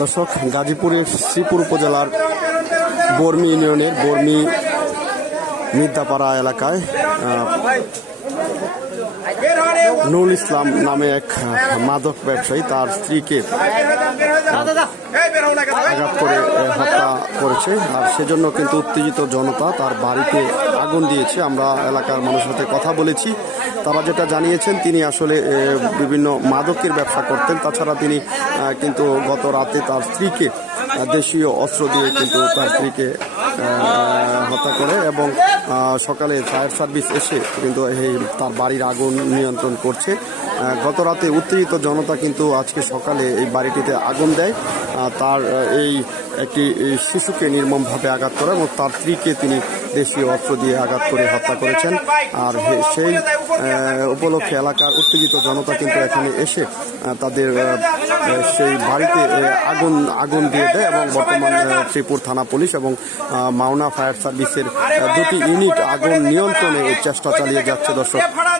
দর্শক, গাজীপুরের শ্রীপুর উপজেলার বর্মি ইউনিয়নের বর্মি মিদ্যাপাড়া এলাকায় নুরুল ইসলাম নামে এক মাদক ব্যবসায়ী তার স্ত্রীকে আঘাত করে হত্যা করেছে। আর সেজন্য কিন্তু উত্তেজিত জনতা তার বাড়িতে আগুন দিয়েছে। আমরা এলাকার মানুষের সাথে কথা বলেছি, তারা যেটা জানিয়েছেন তিনি আসলে বিভিন্ন মাদকের ব্যবসা করতেন। তাছাড়া তিনি কিন্তু গত রাতে তার স্ত্রীকে দেশীয় অস্ত্র দিয়ে কিন্তু তার স্ত্রীকে হত্যা করে এবং সকালে ফায়ার সার্ভিস এসে কিন্তু এই তার বাড়ির আগুন নিয়ন্ত্রণ করছে। গত রাতে উত্তেজিত জনতা কিন্তু আজকে সকালে এই বাড়িটিতে আগুন দেয়। তার এই একটি শিশুকে নির্মমভাবে আঘাত করে এবং তার স্ত্রীকে তিনি দেশীয় অস্ত্র দিয়ে আঘাত করে হত্যা করেছেন। আর সেই উপলক্ষে এলাকার উত্তেজিত জনতা কিন্তু এখানে এসে তাদের সেই বাড়িতে আগুন দিয়ে দেয় এবং বর্তমান শ্রীপুর থানা পুলিশ এবং মাওনা ফায়ার সার্ভিসের দুটি ইউনিট আগুন নিয়ন্ত্রণে চেষ্টা চালিয়ে যাচ্ছে। দর্শক।